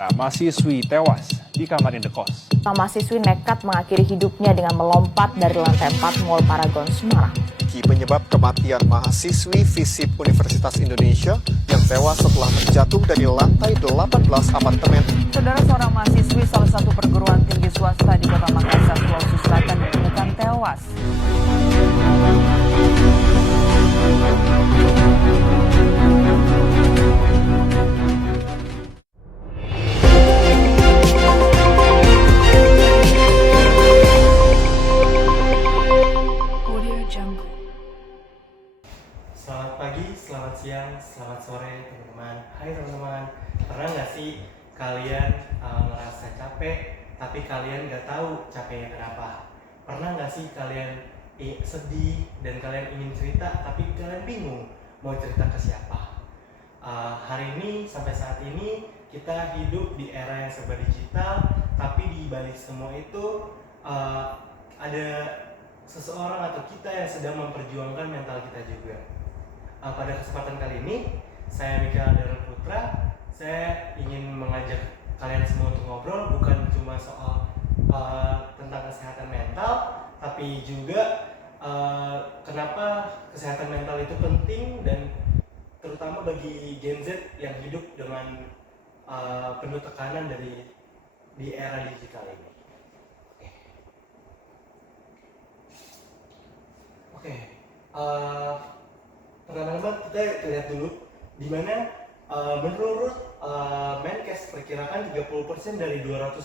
Nah, mahasiswi tewas di kamar indekos. Mahasiswi nekat mengakhiri hidupnya dengan melompat dari lantai 4 Mall Paragon Semarang. Penyebab kematian mahasiswi FISIP Universitas Indonesia yang tewas setelah terjatuh dari lantai 18 apartemen. Saudara, seorang mahasiswi salah satu perguruan tinggi swasta di Kota Makassar, Sulawesi Selatan ditemukan tewas. Selamat pagi, selamat siang, selamat sore teman-teman. Hai teman-teman, pernah nggak sih kalian merasa capek tapi kalian nggak tahu capeknya kenapa? Pernah nggak sih kalian sedih dan kalian ingin cerita tapi kalian bingung mau cerita ke siapa? Hari ini sampai saat ini kita hidup di era yang serba digital, tapi di balik semua itu ada seseorang atau kita yang sedang memperjuangkan mental kita juga. Pada kesempatan kali ini, saya Mikael Darul Putra. Saya ingin mengajak kalian semua untuk ngobrol, bukan cuma soal tentang kesehatan mental, tapi juga kenapa kesehatan mental itu penting dan terutama bagi Gen Z yang hidup dengan penuh tekanan di era digital ini. Oke. Pertama-tama kita lihat dulu di mana menurut Menkes perkirakan 30% dari 280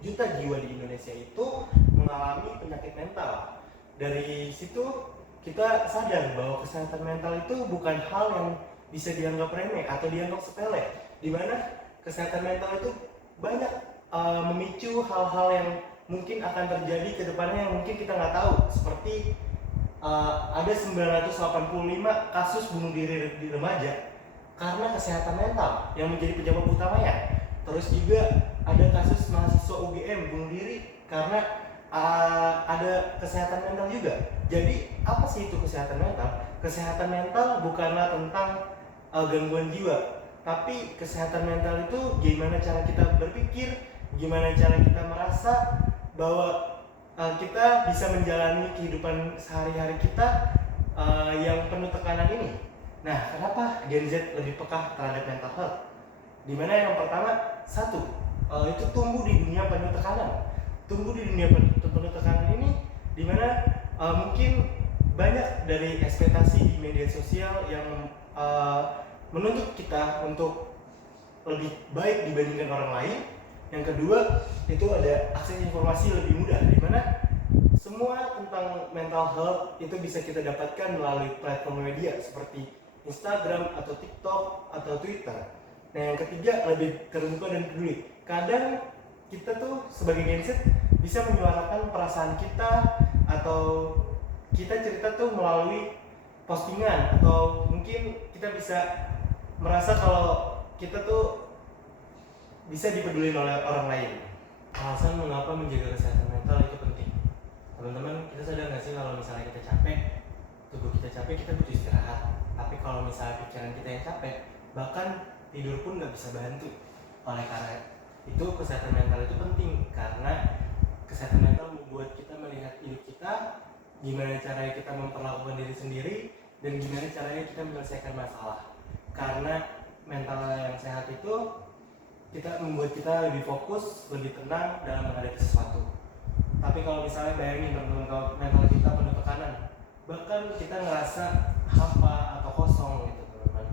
juta jiwa di Indonesia itu mengalami penyakit mental. Dari situ kita sadar bahwa kesehatan mental itu bukan hal yang bisa dianggap remeh atau dianggap sepele, di mana kesehatan mental itu banyak memicu hal-hal yang mungkin akan terjadi ke depannya yang mungkin kita nggak tahu, seperti ada 985 kasus bunuh diri di remaja karena kesehatan mental yang menjadi penyebab utamanya. Terus juga ada kasus mahasiswa UGM bunuh diri karena ada kesehatan mental juga. Jadi apa sih itu kesehatan mental? Kesehatan mental bukanlah tentang gangguan jiwa, tapi kesehatan mental itu gimana cara kita berpikir, gimana cara kita merasa bahwa kita bisa menjalani kehidupan sehari-hari kita yang penuh tekanan ini. Nah, kenapa Gen Z lebih peka terhadap mental health? Dimana yang pertama, itu tumbuh di dunia penuh tekanan. Tumbuh di dunia penuh tekanan ini, dimana mungkin banyak dari ekspektasi di media sosial yang menuntut kita untuk lebih baik dibandingkan orang lain. Yang kedua, itu ada akses informasi lebih mudah, di mana semua tentang mental health itu bisa kita dapatkan melalui platform media seperti Instagram atau TikTok atau Twitter. Nah, yang ketiga, lebih terbuka dan peduli. Kadang kita tuh sebagai Gen Z bisa menyuarakan perasaan kita atau kita cerita tuh melalui postingan, atau mungkin kita bisa merasa kalau kita tuh bisa dipeduli oleh orang lain. Alasan mengapa menjaga kesehatan mental itu penting. Teman-teman, kita sadar nggak sih kalau misalnya kita capek, tubuh kita capek, kita butuh istirahat. Tapi kalau misalnya pikiran kita yang capek, bahkan tidur pun nggak bisa bantu. Oleh karena itu, kesehatan mental itu penting, karena kesehatan mental membuat kita melihat hidup kita, gimana caranya kita memperlakukan diri sendiri, dan gimana caranya kita menyelesaikan masalah. Karena mental yang sehat itu kita membuat kita lebih fokus, lebih tenang dalam menghadapi sesuatu. Tapi kalau misalnya bayangin teman-teman, kalau mental kita penuh tekanan, bahkan kita ngerasa hampa atau kosong gitu teman-teman.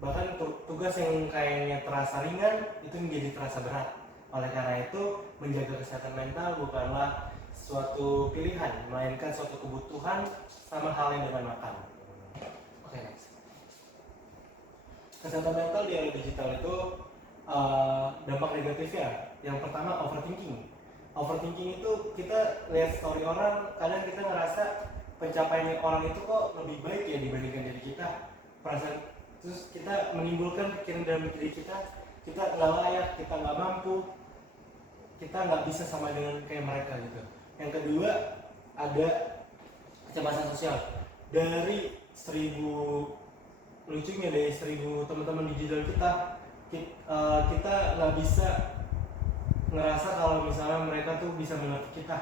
Bahkan tugas yang kayaknya terasa ringan itu menjadi terasa berat. Oleh karena itu, menjaga kesehatan mental bukanlah suatu pilihan, melainkan suatu kebutuhan sama halnya dengan makan. Oke, next. Kesehatan mental di era digital itu dampak negatifnya, yang pertama overthinking. Overthinking itu kita lihat story orang, kadang kita ngerasa pencapaian orang itu kok lebih baik ya dibandingkan diri kita. Perasaan, terus kita menimbulkan pikiran dalam diri kita nggak layak, kita nggak mampu, kita nggak bisa sama dengan kayak mereka gitu. Yang kedua, ada kecemasan sosial. Dari 1000 lucunya, dari 1000 teman-teman digital kita, kita nggak bisa ngerasa kalau misalnya mereka tuh bisa mengerti kita.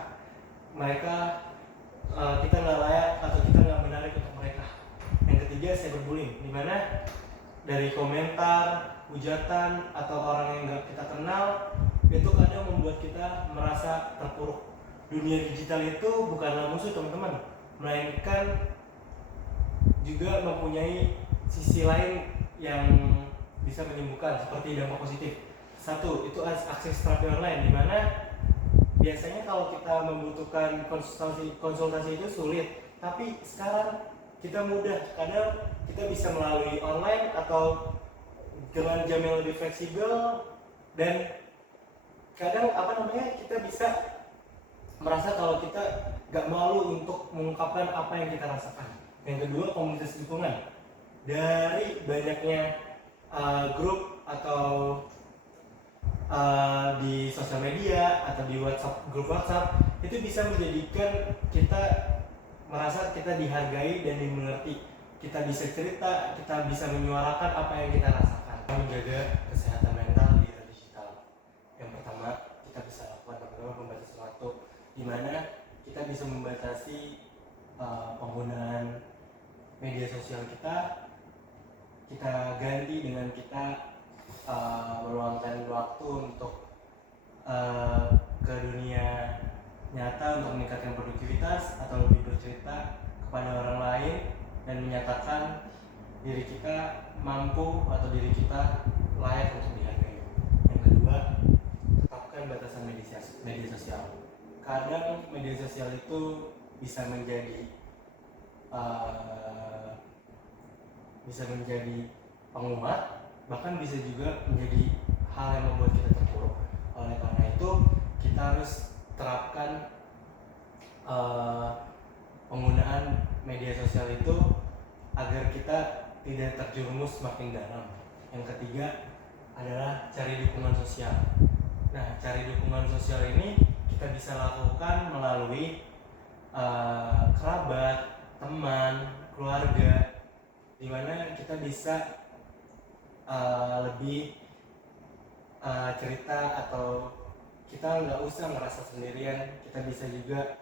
Kita nggak layak atau kita nggak menarik untuk mereka. Yang ketiga, cyberbullying, di mana dari komentar, hujatan, atau orang yang nggak kita kenal itu kadang membuat kita merasa terpuruk. Dunia digital itu bukanlah musuh teman-teman, melainkan juga mempunyai sisi lain yang bisa menyembuhkan seperti dampak positif. Satu, itu akses terapi online, di mana biasanya kalau kita membutuhkan konsultasi itu sulit, tapi sekarang kita mudah, kadang kita bisa melalui online atau dengan jam yang lebih fleksibel, dan kadang kita bisa merasa kalau kita gak malu untuk mengungkapkan apa yang kita rasakan. Yang kedua, komunitas dukungan. Dari banyaknya grup atau di sosial media atau di grup WhatsApp, itu bisa menjadikan kita merasa kita dihargai dan dimengerti. Kita bisa cerita, kita bisa menyuarakan apa yang kita rasakan. Menjaga kesehatan mental di era digital. Yang pertama, kita bisa lakukan membatasi waktu, di mana kita bisa membatasi penggunaan media sosial kita ganti dengan kita meluangkan waktu untuk ke dunia nyata untuk meningkatkan produktivitas atau lebih bercerita kepada orang lain dan menyatakan diri kita mampu atau diri kita layak untuk dihargai. Yang kedua, tetapkan batasan media sosial. Kadang media sosial itu bisa menjadi penguat, bahkan bisa juga menjadi hal yang membuat kita terpuruk. Oleh karena itu, kita harus terapkan penggunaan media sosial itu agar kita tidak terjerumus semakin dalam. Yang ketiga adalah cari dukungan sosial. Nah, cari dukungan sosial ini kita bisa lakukan melalui kerabat, teman, keluarga, di mana kita bisa lebih cerita atau kita nggak usah merasa sendirian. Kita bisa juga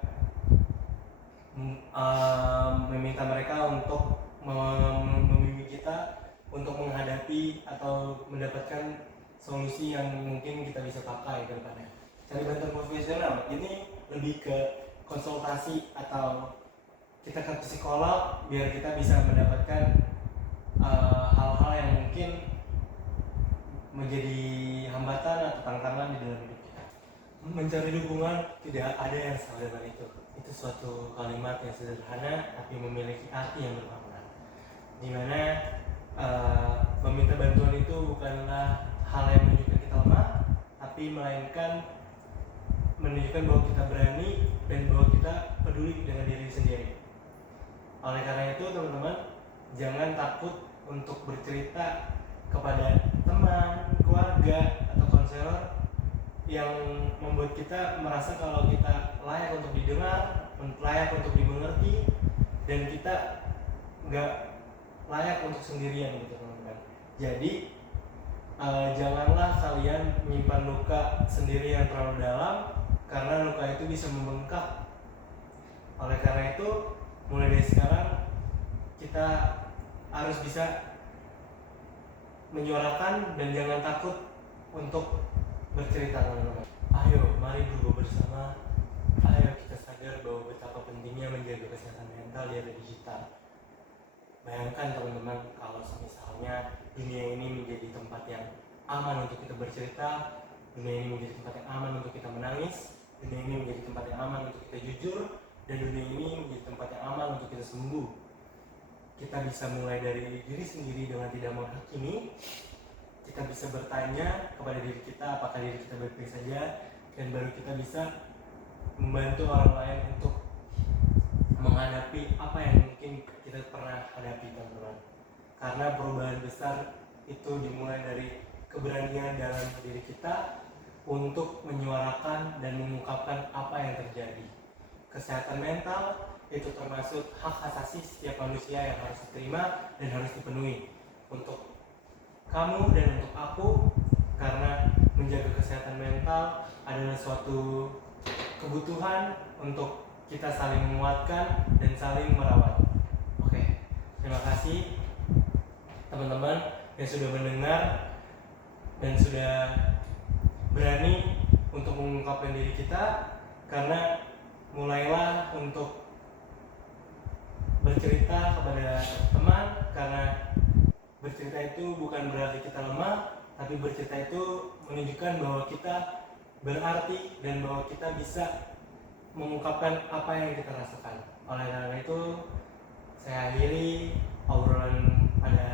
meminta mereka untuk membimbing kita untuk menghadapi atau mendapatkan solusi yang mungkin kita bisa pakai ke depannya. Cari bantuan profesional ini lebih ke konsultasi atau kita ke psikolog biar kita bisa mendapatkan hal-hal yang mungkin menjadi hambatan atau tantangan di dalam hidup kita. Mencari dukungan tidak ada yang salah dengan itu. Itu suatu kalimat yang sederhana tapi memiliki arti yang bermakna. Di mana meminta bantuan itu bukanlah hal yang menunjukkan kita lemah, tapi melainkan menunjukkan bahwa kita berani dan bahwa kita peduli dengan diri sendiri. Oleh karena itu, teman-teman, jangan takut untuk bercerita kepada teman, keluarga, atau konselor yang membuat kita merasa kalau kita layak untuk didengar, layak untuk dimengerti, dan kita nggak layak untuk sendirian gitu, teman-teman. Jadi janganlah kalian menyimpan luka sendiri yang terlalu dalam, karena luka itu bisa membengkak. Oleh karena itu, mulai dari sekarang kita harus bisa menyuarakan dan jangan takut untuk bercerita, teman-teman. Ayo, mari berubah bersama. Ayo kita sadar bahwa betapa pentingnya menjaga kesehatan mental di era digital. Bayangkan, teman-teman, kalau misalnya dunia ini menjadi tempat yang aman untuk kita bercerita, dunia ini menjadi tempat yang aman untuk kita menangis, dunia ini menjadi tempat yang aman untuk kita jujur, dan dunia ini menjadi tempat yang aman untuk kita sembuh. Kita bisa mulai dari diri sendiri dengan tidak menghakimi. Kita bisa bertanya kepada diri kita apakah diri kita baik-baik saja, dan baru kita bisa membantu orang lain untuk menghadapi apa yang mungkin kita pernah hadapi, teman-teman. Karena perubahan besar itu dimulai dari keberanian dalam diri kita untuk menyuarakan dan mengungkapkan apa yang terjadi. Kesehatan mental itu termasuk hak asasi setiap manusia yang harus diterima dan harus dipenuhi. Untuk kamu dan untuk aku, karena menjaga kesehatan mental adalah suatu kebutuhan untuk kita saling menguatkan dan saling merawat. Oke, terima kasih teman-teman yang sudah mendengar dan sudah berani untuk mengungkapkan diri kita, karena mulailah untuk bercerita kepada teman, karena bercerita itu bukan berarti kita lemah, tapi bercerita itu menunjukkan bahwa kita berarti dan bahwa kita bisa mengungkapkan apa yang kita rasakan. Oleh karena itu, saya akhiri obrolan pada